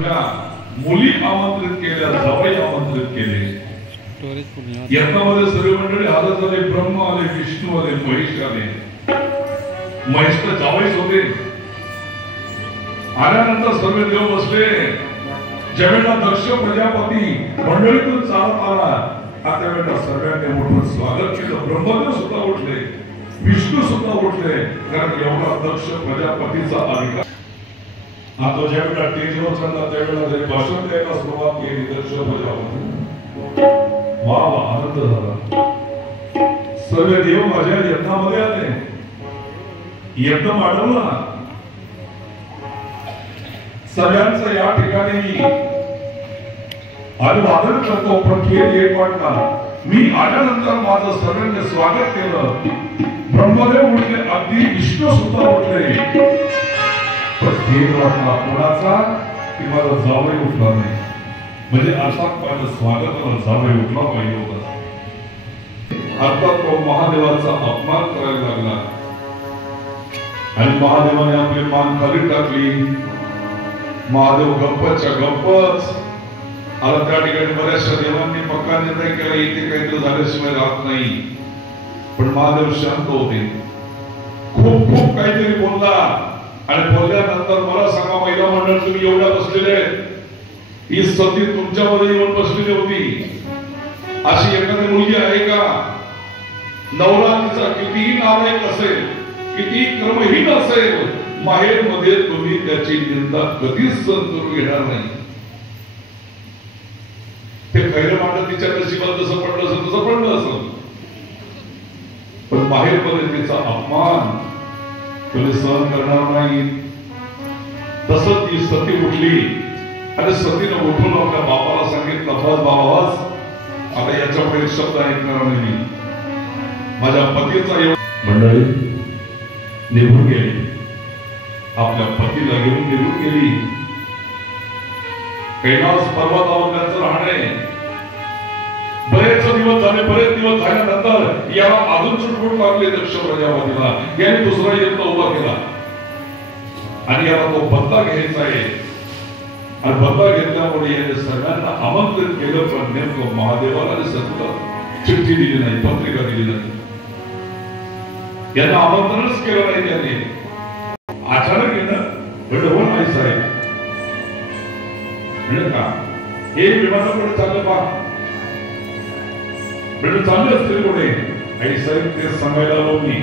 सगळ्या मुली आमंत्रित केल्या, जावई आमंत्रित केले. यज्ञामध्ये सर्व मंडळी हजर झाले. ब्रह्मा आले, विष्णू आले, महेश आले. महेश तर जावईच होते. आल्यानंतर सर्व देव बसले. ज्यावेळेला दक्ष प्रजापती मंडळीतून चालत आला, त्यावेळेला सर्वांनी मोठं स्वागत केलं. ब्रह्मदेव सुद्धा उठले, विष्णू सुद्धा उठले, कारण एवढा दक्ष प्रजापतीचा अधिकार. आता ज्यावेळेला स्टेजवर चढला त्यावेळेला भाषण द्यायला सुरुवात केली दक्ष प्रजापती. वा वा, आनंद झाला. सर्व देव माझ्या यज्ञामध्ये आले. यज्ञ मांडवला. सगळ्यांचं या ठिकाणी अभिवादन करतो. पण खेळ एक वाटला. मी आल्यानंतर माझं सर्वांनी स्वागत केलं. ब्रह्मदेव उठले, अगदी विष्णू सुद्धा उठले. पण खेळ वाटला कोणाचा की माझा जावई उठला नाही. म्हणजे अर्थात माझं स्वागताला जावई उठला पाहिजे होता. अर्थात तो महादेवाचा अपमान करायला लागला आणि महादेवाने आपली मान खाली टाकली. महादेव गप्पच्या गप्पच. आता त्या ठिकाणी बऱ्याचशा देवांनी पक्का निर्णय केला, इथे काहीतरी झाल्याशिवाय राहत नाही. पण महादेव शांत होते. खूप खूप काहीतरी बोलला आणि बोलल्यानंतर मला सांगा, महिला मंडळ तुम्ही एवढ्या बसलेले, ही सती तुमच्यामध्ये येऊन बसलेली होती. अशी एखादी मुलगी आहे का? नवरा तिचा कितीही नालायक असेल, किती कर्महीन असेल, माहेर मध्ये तुम्ही त्याची निंदा कधीच सहन करू घेणार नाही. ते खैर मांडत तिच्या नशिबात जसं पडलं असेल तसं पडलं असेल, पण माहेर मध्ये तिचा अपमान तुम्ही सहन करणार नाही. तसं ती सती उठली आणि सतीनं उठून आपल्या बापाला सांगितलं, बस बाबा, आता याच्यापुढे शब्द ऐकणार नाही. माझ्या पतीचा मंडळी निघून गेली. आपल्या पतीला घेऊन निघून गेली. कैलास पर्वतावर त्यांचं राहणे. बरेच दिवस झाले. बरेच दिवस झाल्यानंतर याला अजून चुटपुट लागले दक्ष प्रजापतीला. याने दुसरा यज्ञ उभा केला आणि याला तो बदला घ्यायचा आहे. आणि बदला घेतल्यामुळे याने सगळ्यांना आमंत्रित केलं, पण नेमकं महादेवाला आणि सतीला चिठ्ठी दिली नाही, पत्रिका दिली नाही. यांना आमंत्रणच केलं नाही त्याने. अचानक येणं घडवून नाही साहेब म्हणजे का हे विमानाकडे चाललं पहा म्हणजे चाललं असतील कोणी आई साहेब ते सांगायला आलो मी.